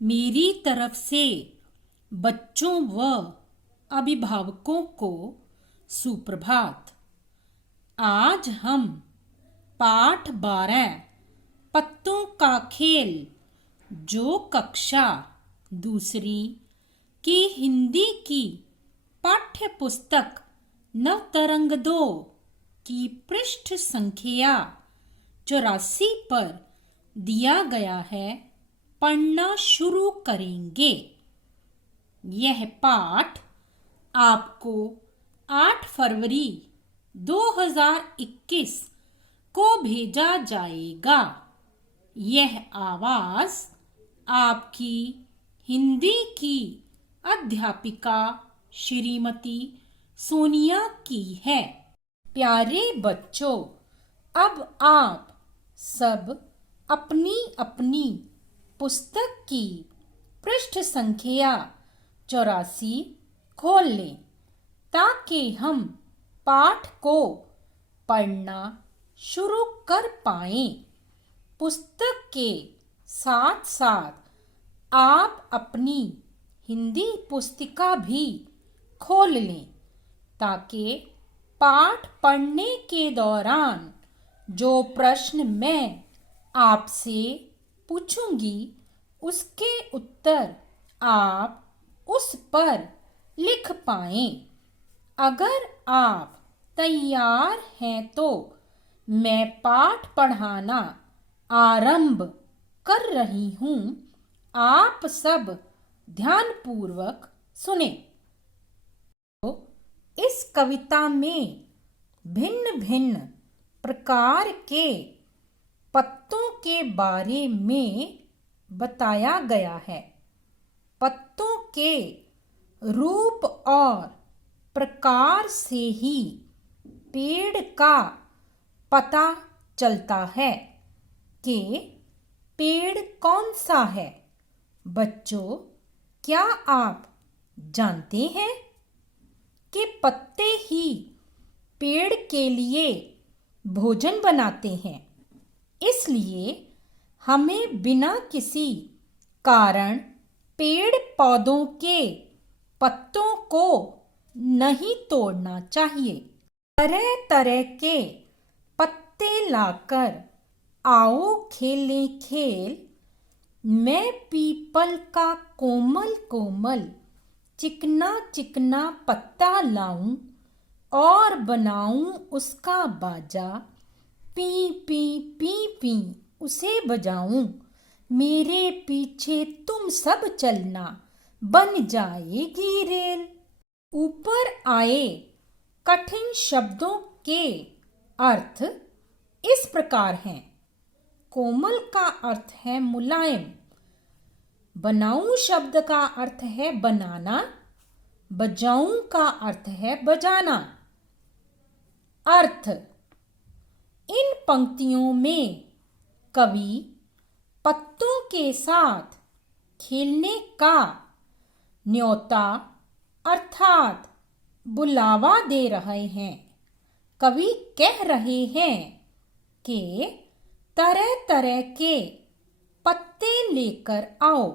मेरी तरफ से बच्चों व अभिभावकों को सुप्रभात। आज हम पाठ 12 पत्तों का खेल जो कक्षा दूसरी की हिंदी की पाठ्य पुस्तक नवतरंग 2 की पृष्ठ संख्या 84 पर दिया गया है पढ़ना शुरू करेंगे। यह पाठ आपको 8 फरवरी 2021 को भेजा जाएगा। यह आवाज आपकी हिंदी की अध्यापिका श्रीमती सोनिया की है। प्यारे बच्चों, अब आप सब अपनी अपनी पुस्तक की पृष्ठ संख्या 84 खोल लें ताकि हम पाठ को पढ़ना शुरू कर पाएं। पुस्तक के साथ साथ आप अपनी हिंदी पुस्तिका भी खोल लें ताकि पाठ पढ़ने के दौरान जो प्रश्न मैं आपसे पूछूंगी उसके उत्तर आप उस पर लिख पाएं। अगर आप तैयार हैं तो मैं पाठ पढ़ाना आरंभ कर रही हूँ। आप सब ध्यानपूर्वक सुने। तो इस कविता में भिन्न भिन्न प्रकार के पत्तों के बारे में बताया गया है। पत्तों के रूप और प्रकार से ही पेड़ का पता चलता है कि पेड़ कौन सा है। बच्चों, क्या आप जानते हैं कि पत्ते ही पेड़ के लिए भोजन बनाते हैं? इसलिए हमें बिना किसी कारण पेड़ पौधों के पत्तों को नहीं तोड़ना चाहिए। तरह तरह के पत्ते लाकर आओ खेलें खेल। मैं पीपल का कोमल कोमल चिकना चिकना पत्ता लाऊं और बनाऊं उसका बाजा। पी पी पी पी उसे बजाऊं। मेरे पीछे तुम सब चलना, बन जाएगी रेल। ऊपर आए कठिन शब्दों के अर्थ इस प्रकार हैं। कोमल का अर्थ है मुलायम। बनाऊं शब्द का अर्थ है बनाना। बजाऊं का अर्थ है बजाना। अर्थ: इन पंक्तियों में कवि पत्तों के साथ खेलने का न्योता अर्थात बुलावा दे रहे हैं। कवि कह रहे हैं कि तरह तरह के पत्ते लेकर आओ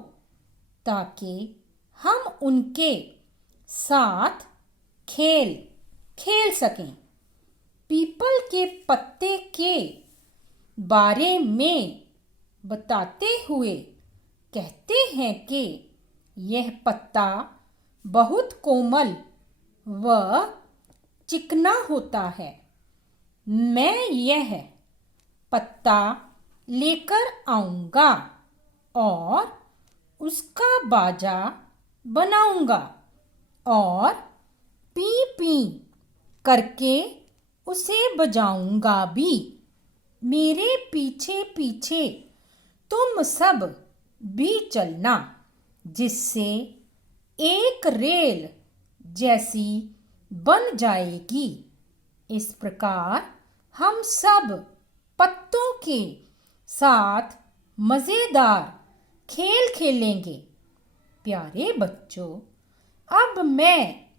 ताकि हम उनके साथ खेल सकें। पीपल के पत्ते के बारे में बताते हुए कहते हैं कि यह पत्ता बहुत कोमल व चिकना होता है। मैं यह पत्ता लेकर आऊंगा और उसका बाजा बनाऊंगा और पी पी करके उसे बजाऊंगा भी। मेरे पीछे पीछे तुम सब भी चलना, जिससे एक रेल जैसी बन जाएगी। इस प्रकार हम सब पत्तों के साथ मजेदार खेल खेलेंगे। प्यारे बच्चों, अब मैं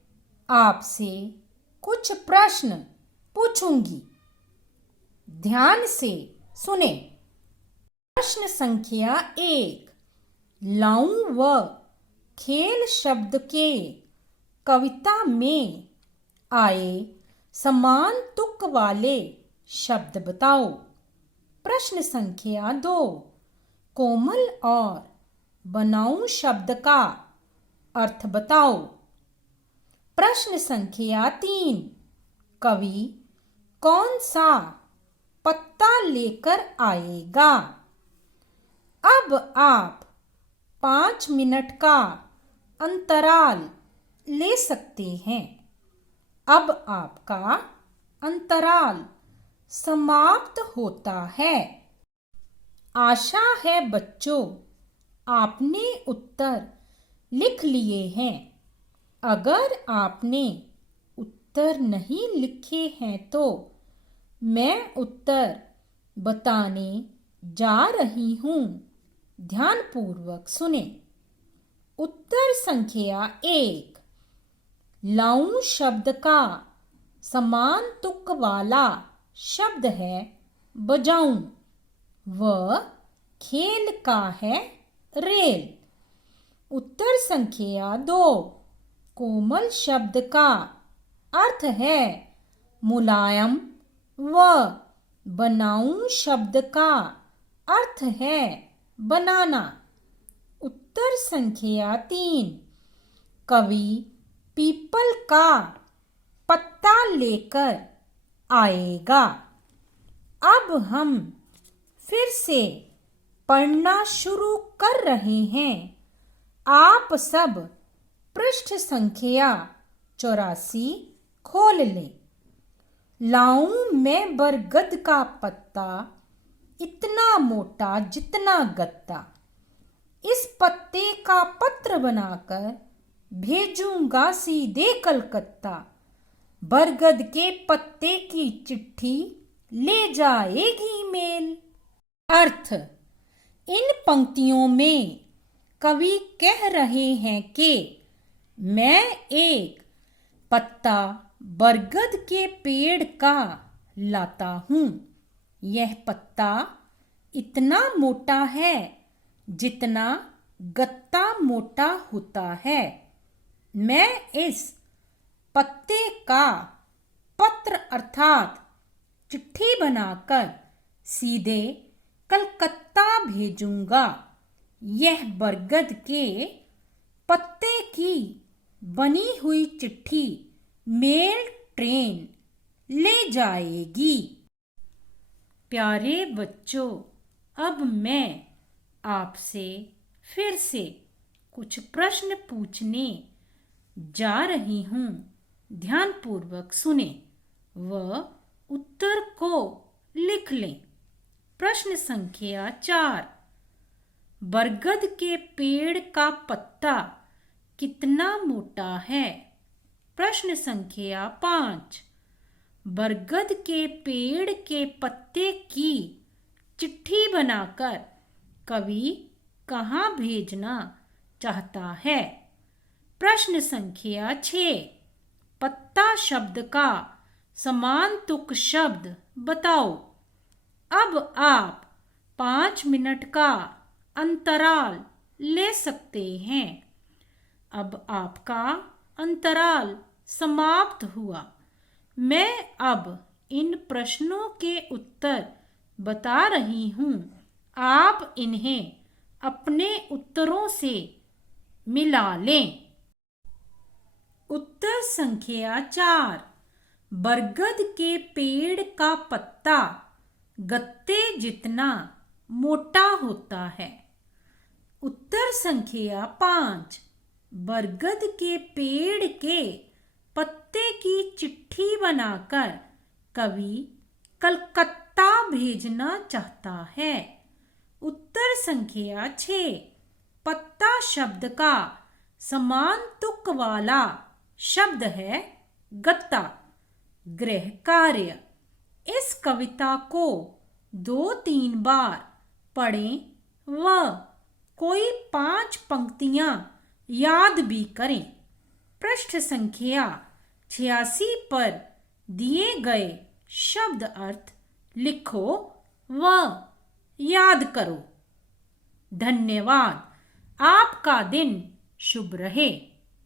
आपसे कुछ प्रश्न पूछूंगी। ध्यान से सुने। प्रश्न संख्या 1। लाऊं व खेल शब्द के कविता में आए समान तुक वाले शब्द बताओ। प्रश्न संख्या 2, कोमल और बनाऊं शब्द का अर्थ बताओ। प्रश्न संख्या 3, कवि कौन सा पत्ता लेकर आएगा? अब आप 5 मिनट का अंतराल ले सकते हैं। अब आपका अंतराल समाप्त होता है। आशा है बच्चों आपने उत्तर लिख लिए हैं। अगर आपने उत्तर नहीं लिखे हैं तो मैं उत्तर बताने जा रही हूँ। ध्यानपूर्वक सुने। उत्तर संख्या 1, लाऊं शब्द का समान तुक वाला शब्द है बजाऊं व खेल का है रेल। उत्तर संख्या 2, कोमल शब्द का अर्थ है मुलायम व बनाऊं शब्द का अर्थ है बनाना। उत्तर संख्या 3, कवि पीपल का पत्ता लेकर आएगा। अब हम फिर से पढ़ना शुरू कर रहे हैं। आप सब पृष्ठ संख्या 84 खोल लें। लाऊं मैं बरगद का पत्ता, इतना मोटा जितना गत्ता। इस पत्ते का पत्र बनाकर भेजूंगा सीधे कलकत्ता। बरगद के पत्ते की चिट्ठी ले जाएगी मेल। अर्थ, इन पंक्तियों में कवि कह रहे हैं कि मैं एक पत्ता बरगद के पेड़ का लाता हूँ। यह पत्ता इतना मोटा है जितना गत्ता मोटा होता है। मैं इस पत्ते का पत्र अर्थात चिट्ठी बनाकर सीधे कलकत्ता भेजूंगा। यह बरगद के पत्ते की बनी हुई चिट्ठी मेल ट्रेन ले जाएगी। प्यारे बच्चों, अब मैं आपसे फिर से कुछ प्रश्न पूछने जा रही हूँ। ध्यानपूर्वक सुने व उत्तर को लिख लें। प्रश्न संख्या 4, बरगद के पेड़ का पत्ता कितना मोटा है? प्रश्न संख्या 5, बरगद के पेड़ के पत्ते की चिट्ठी बनाकर कवि कहाँ भेजना चाहता है? प्रश्न संख्या 6, पत्ता शब्द का समान तुक शब्द बताओ। अब आप 5 मिनट का अंतराल ले सकते हैं। अब आपका अंतराल समाप्त हुआ। मैं अब इन प्रश्नों के उत्तर बता रही हूँ। आप इन्हें अपने उत्तरों से मिला लें। उत्तर संख्या 4, बरगद के पेड़ का पत्ता गत्ते जितना मोटा होता है। उत्तर संख्या 5, बरगद के पेड़ के पत्ते की चिट्ठी बनाकर कवि कलकत्ता भेजना चाहता है। उत्तर संख्या 6, पत्ता शब्द का समान तुक वाला शब्द है गत्ता। गृह कार्य, इस कविता को 2-3 बार पढ़ें व कोई 5 पंक्तियां याद भी करें। पृष्ठ संख्या 86 पर दिए गए शब्द अर्थ लिखो व याद करो। धन्यवाद। आपका दिन शुभ रहे।